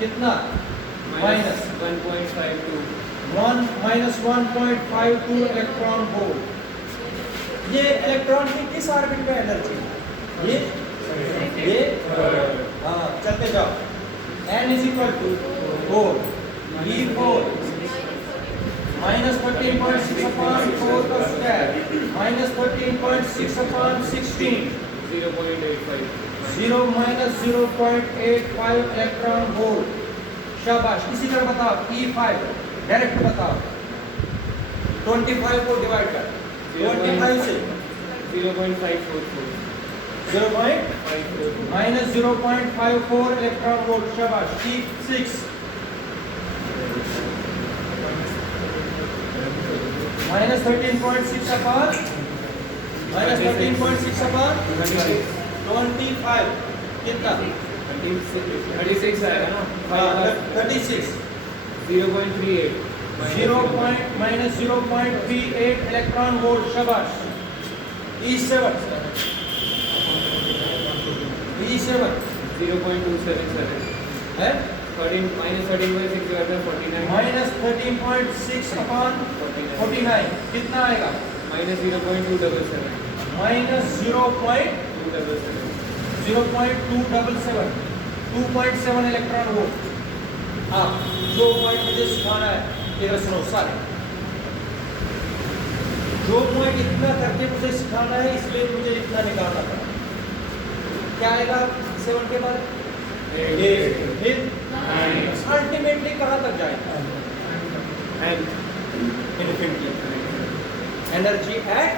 कितना minus 1.52 minus 1.52 electron volt. ये electron की किस ऑर्बिट में एनर्जी है? ये हाँ चलते जाओ। n is equal to 4 e4 minus 13.6 upon 4 का square minus 13.6 upon 16 0.85 0 minus 0.85 electron volt. शाबाश। इसी तरह बताओ E5 डायरेक्ट बताओ। 25 को डिवाइड कर 25 से 0.544 0. Minus 0.54 electron volt. शाबाश। E6 minus 13.6 upon minus 13.6 upon 25 कितना 36 आएगा ना। 36 0.38 माइनस 0.38 इलेक्ट्रॉन वोल्ट। शाबाश। E7 0.277 है माइनस 13.6 जो है 49 माइनस 13.6 अपॉन 49 कितना आएगा माइनस 0.277 माइनस 0.277 2.7 इलेक्ट्रॉन वोल्ट। हाँ जो पॉइंट मुझे सिखाना है ये सुनो सारे। जो पॉइंट इतना करके मुझे सिखाना है इसलिए मुझे इतना निकालना पड़ा। क्या आएगा 7 के बाद 8 फिर अल्टीमेटली कहाँ तक जाएगा infinity. Energy at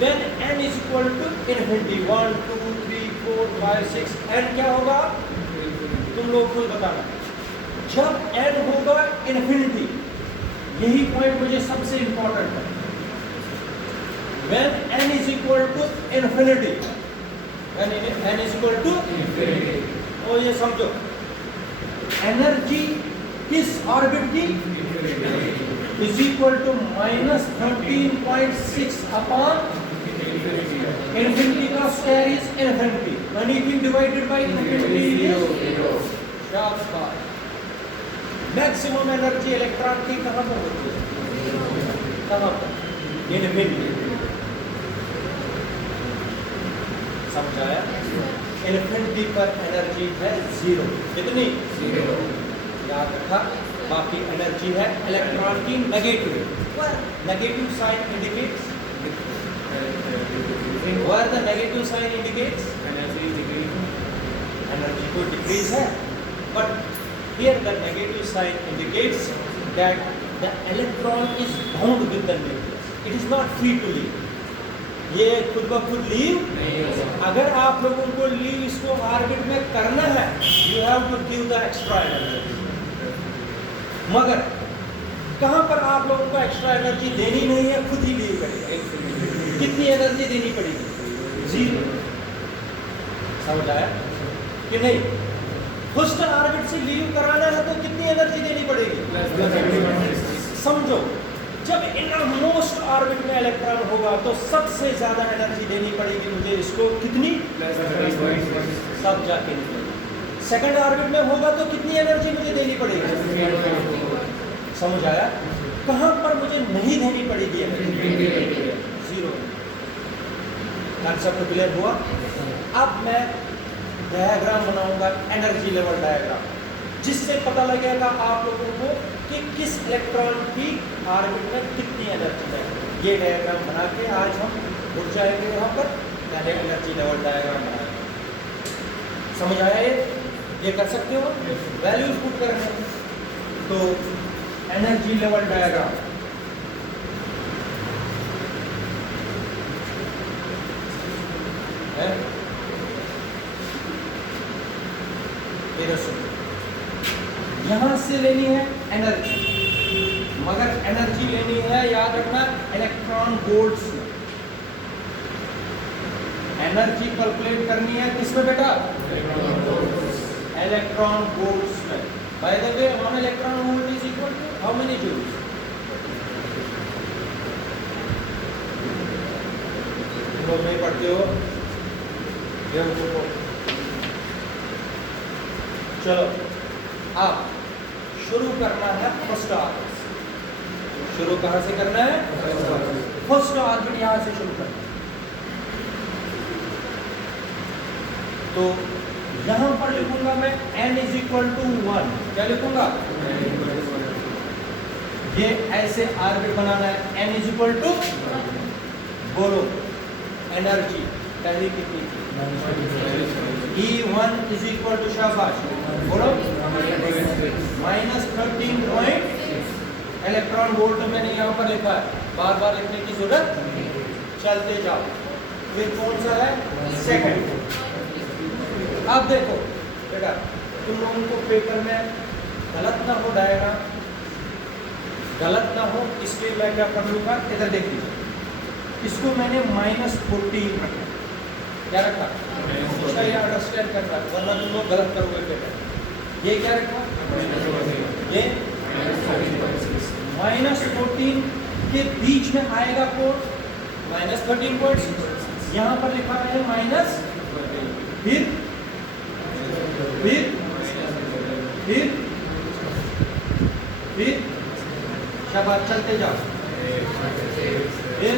when n is equal to infinity 1 2 3 4 5 6 n क्या होगा तुम लोग खुद बताना। जब n होगा इन्फिनिटी यही पॉइंट मुझे सबसे इंपॉर्टेंट है। when n is equal to infinity when n is equal to infinity तो ये समझो एनर्जी किस ऑर्बिट की is equal to minus 13.6 upon infinity का square is infinity. Anything divided by infinity is 0. शाबाश। मैक्सिमम एनर्जी इलेक्ट्रॉन की कहाँ पर होती है? कहाँ पर? इन्फिनिटी। समझाया? इन्फिनिटी पर एनर्जी है 0। कितनी? 0। याद रखा। बाकी एनर्जी है इलेक्ट्रॉन की negative. Negative sign indicates where the negative sign indicates energy को decrease है, but here the negative sign indicates that the electron is bound with the nucleus. It is not free to leave. ये खुद ब खुद leave नहीं होगा। अगर आप लोगों को लीव इसको ऑर्बिट में करना है you have to give the extra energy. मगर कहाँ पर आप लोगों को एक्स्ट्रा एनर्जी देनी नहीं है, खुद ही लीव करेगा। कितनी एनर्जी देनी पड़ेगी? 0। समझ आया कि नहीं? फर्स्ट ऑर्बिट से लीव कराना है तो कितनी एनर्जी देनी पड़ेगी? समझो जब इनरमोस्ट ऑर्बिट में इलेक्ट्रॉन होगा तो सबसे ज्यादा एनर्जी देनी पड़ेगी मुझे इसको। कितनी? सब जाके सेकंड ऑर्बिट में होगा तो कितनी एनर्जी मुझे देनी पड़ेगी? समझ आया? कहां पर मुझे नहीं देनी पड़ेगी एनर्जी? 0। कॉन्सेप्ट क्लियर हुआ? अब मैं डायग्राम बनाऊंगा, एनर्जी लेवल डायग्राम, जिससे पता लगेगा आप लोगों को कि किस इलेक्ट्रॉन की ऑर्बिट में कितनी एनर्जी है। ये डायग्राम बना के आज हम उठ जाएंगे वहाँ पर, पहले एनर्जी लेवल डायग्राम बनाएंगे। समझ आया? ये कर सकते हो? वैल्यूज पुट करने तो एनर्जी लेवल डायग्राम है। यहां से लेनी है एनर्जी, मगर एनर्जी लेनी है याद रखना इलेक्ट्रॉन वोल्ट्स में। एनर्जी कैलकुलेट करनी है किसमें बेटा? इलेक्ट्रॉन वोल्ट्स में। By the way 1 electron volt is equal to how many joules? लोग नहीं पढ़ते हो चलो अब शुरू करना है फर्स्ट ऑर्बिट। शुरू कहां से करना है? फर्स्ट ऑर्बिट यहां से शुरू करना है। तो यहां पर लिखूंगा मैं n इज इक्वल टू 1। क्या लिखूंगा? ये ऐसे ऑर्बिट बनाना है। n इज इक्वल टू, बोलो एनर्जी पहले कितनी थी? E1 इज इक्वल टू, शाबाश बोलो, -13 इलेक्ट्रॉन वोल्ट। मैंने यहाँ पर लिखा है, बार बार लिखने की जरूरत। चलते जाओ, फिर कौन सा है? सेकंड। अब देखो बेटा, तुम लोगों को पेपर में गलत ना हो, डायग्राम गलत ना हो, इसलिए मैं क्या कर लूँगा, इधर देख लीजिए, इसको मैंने -14 रखा। क्या रखा? उसका ये अंडरस्टैंड करना, वरना तुम लोग गलत करोगे पेपर। ये क्या रखा? ये -14 के बीच में आएगा कोण -13.6। यहाँ पर लिखा है माइनस, फिर शाबाश, चलते जाओ। फिर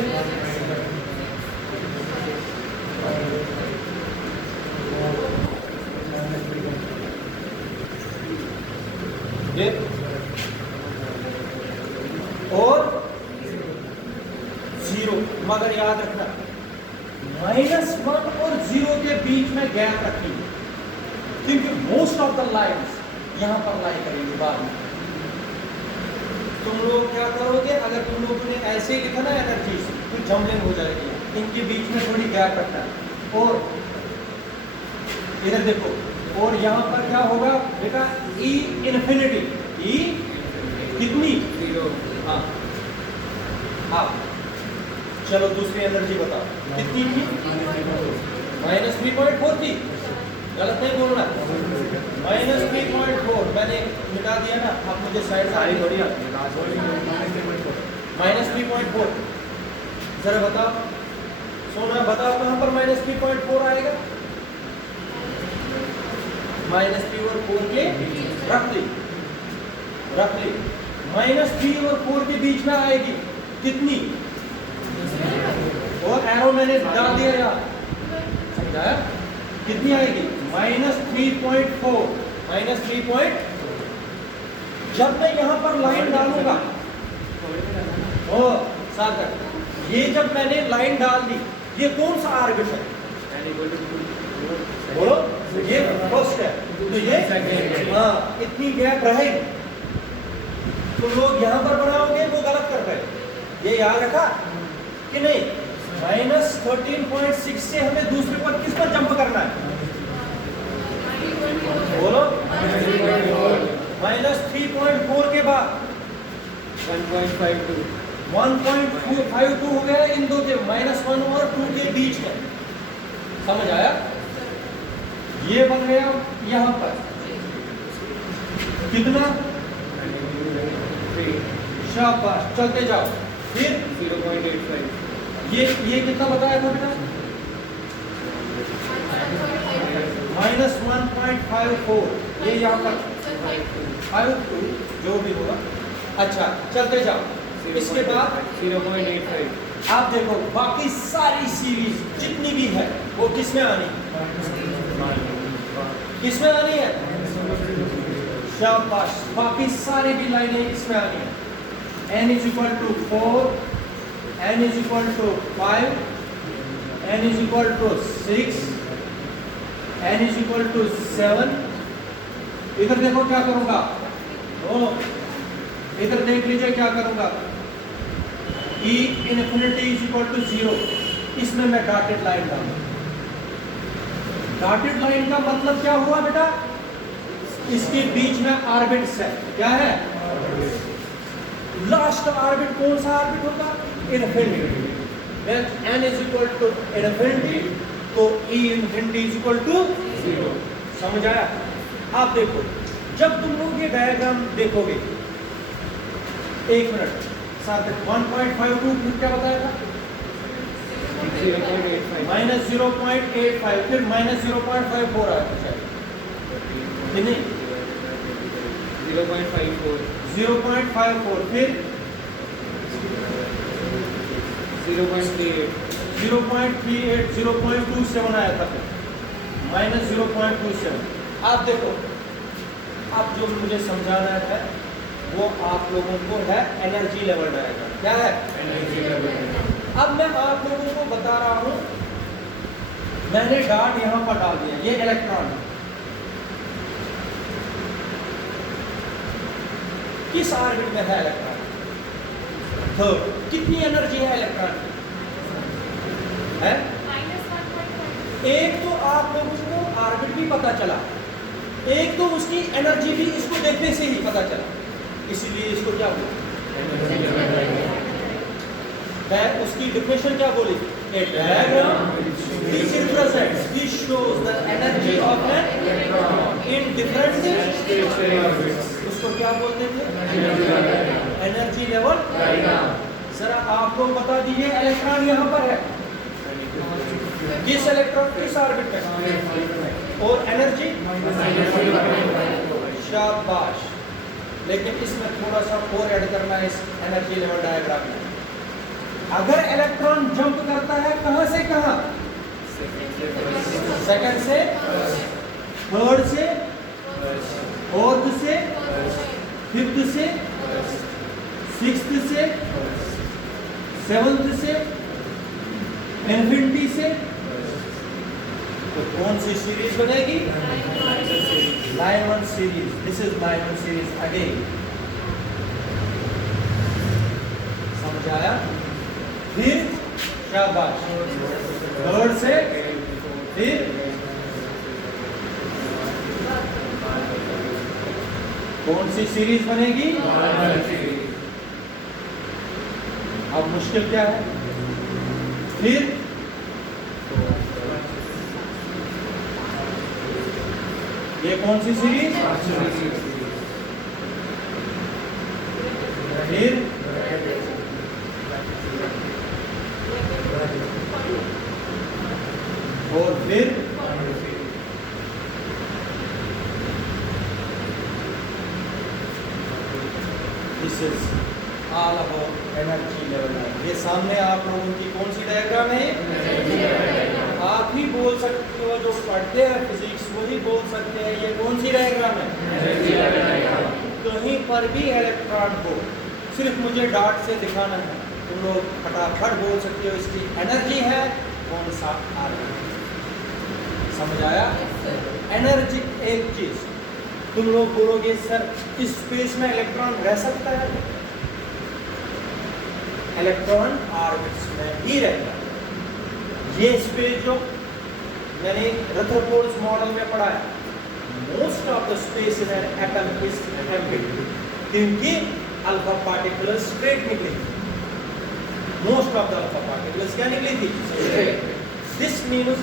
और 0, मगर याद रखना -1 और 0 के बीच में गैप रखिए, क्योंकि मोस्ट ऑफ द लाइन्स यहां पर लाई करेंगे बाद में। तुम लोग क्या करोगे, अगर तुम लोगों ने ऐसे ही लिखा ना एनर्जी, तो जम्बलिंग हो जाएगी। इनके बीच में थोड़ी गैप रखना है। और इधर देखो, और यहाँ पर क्या होगा बेटा? E इन्फिनिटी, E कितनी? 0। हाँ, आप चलो दूसरी एनर्जी बताओ, कितनी थी? -3.4 थी। गलत नहीं बोलना, -3.4 मैंने मिटा दिया ना, आप मुझे साइड सारी थोड़ी आती है। -3.4 जरा बताओ, सोना बताओ कहाँ पर -3.4 आएगा? -3 और 4 के रफली -3 और 4 के बीच में आएगी कितनी? और एरो मैंने डाल दिया यार, समझाया? कितनी आएगी? -3.4 -3. जब मैं यहाँ पर लाइन डालूंगा, ओ सागर, ये जब मैंने लाइन डाल दी, ये कौन सा ऑर्बिट है? बोलो, ये फर्स्ट है, तो ये हाँ, इतनी गैप रहेगी। तो लोग यहाँ पर बनाओगे वो गलत कर रहे। ये याद रखा कि नहीं? -13.6 से हमें दूसरे पर किस पर जंप करना है? बोलो, -3.4 के बाद 1.52 1.52 हो गया इन दो के, -1 और 2 के बीच में। समझ आया? ये बन गया यहाँ पर कितना? शाबाश, चलते जाओ। फिर 0.85। ये कितना बताया था बेटा? -1.54। ये यहाँ पर 52 जो भी होगा। अच्छा, चलते जाओ। इसके बाद 0.85। आप देखो, बाकी सारी सीरीज जितनी भी है वो किसमें आनी? किसमें आनी है? शाबाश, बाकी सारी भी लाइनें इसमें आनी है। n is equal to 4, n is equal to 5, n is equal to 6, n is equal to 7। इधर देखो क्या करूंगा, इधर देख लीजिए क्या करूंगा। E infinity is equal to 0, इसमें मैं डॉटेड लाइन डालूंगा। डॉटेड लाइन का मतलब क्या हुआ बेटा? इसके बीच में ऑर्बिट्स है। क्या है? लास्ट ऑर्बिट कौन सा ऑर्बिट होगा? Infinity. n is equal to infinity, तो E infinity is equal to 0। समझ आया? आप देखो, जब तुम लोग ये डायग्राम देखोगे, एक मिनट साथ 1.52 फिर क्या बताया था? 0.85। -0.85, फिर -0.54 आया। कि नहीं? 0.54, 0.54, फिर 0.38, 0.38, 0.27 आया था, माइनस 0.27। आप देखो, अब जो मुझे समझाना है वो आप लोगों को है एनर्जी लेवल डायग्राम। क्या है? Energy level. अब मैं आप लोगों को बता रहा हूं, मैंने डाट यहां पर डाल दिया, ये इलेक्ट्रॉन है। किस ऑर्बिट में है इलेक्ट्रॉन? थर्ड। कितनी एनर्जी है इलेक्ट्रॉन की? है एक तो आप लोगों को ऑर्बिट भी पता चला, एक तो उसकी एनर्जी भी इसको देखने से ही पता चला, इसीलिए इसको क्या बोलते हैं? मैं उसकी डिफिनेशन क्या बोली? A diagram which represents, this shows the energy of an in different states. उसको क्या बोलते थे? Energy level diagram. जरा आप लोग बता दीजिए, इलेक्ट्रॉन यहाँ पर है, किस इलेक्ट्रॉन किस ऑर्बिट में, और एनर्जी शाबाश। लेकिन इसमें थोड़ा सा और ऐड करना है इस एनर्जी लेवल डायग्राम में। अगर इलेक्ट्रॉन जंप करता है कहां से कहां? सेकंड से, थर्ड से, फोर्थ से, फिफ्थ से, सिक्स्थ से, सेवंथ से, इन्फिनिटी से, तो कौन सी सीरीज बनेगी? Lyman series. This is Lyman series again. समझ आया? फिर शाबाश, थर्ड से, फिर कौन सी सीरीज बनेगी? अब मुश्किल क्या है? फिर ये कौन सी सीरीज? फिर और फिर this is all about energy level. ये सामने आप लोगों की कौन सी डायग्राम है? आप ही बोल सकते हो, जो पढ़ते हैं फिजिक्स वही बोल सकते हैं ये कौन सी डायग्राम है। कहीं पर भी इलेक्ट्रॉन को सिर्फ मुझे डॉट से दिखाना है, तुम लोग फटाफट बोल सकते हो इसकी एनर्जी है कौन सा ऑर्बिट। समझ आया? एनर्जी एक चीज तुम लोग बोलोगे सर इस स्पेस में इलेक्ट्रॉन रह सकता है? इलेक्ट्रॉन ऑर्बिट्स में ही रहता है। ये स्पेस जो मैंने रदरफोर्ड मॉडल में पढ़ा है, most of the space in an atom is empty, क्योंकि अल्फा पार्टिकल्स स्ट्रेट निकली थी। Most of the alpha particles क्या निकली थी? Straight. This means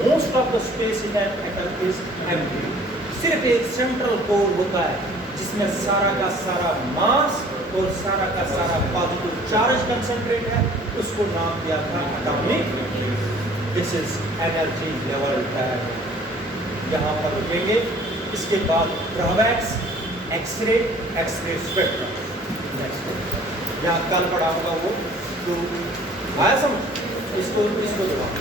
most of the space in an atom is empty. सिर्फ एक सेंट्रल कोर होता है जिसमें सारा का सारा मास और सारा का सारा पॉजिटिव चार्ज कंसंट्रेट है, उसको नाम दिया था atomic. This is energy level diagram. यहाँ पर रुकेंगे, इसके बाद ड्रॉबैक्स, एक्सरे स्पेक्ट्रम नेक्स्ट यहाँ कल पढ़ाऊंगा वो, तो आया समझ? इसको दबाओ।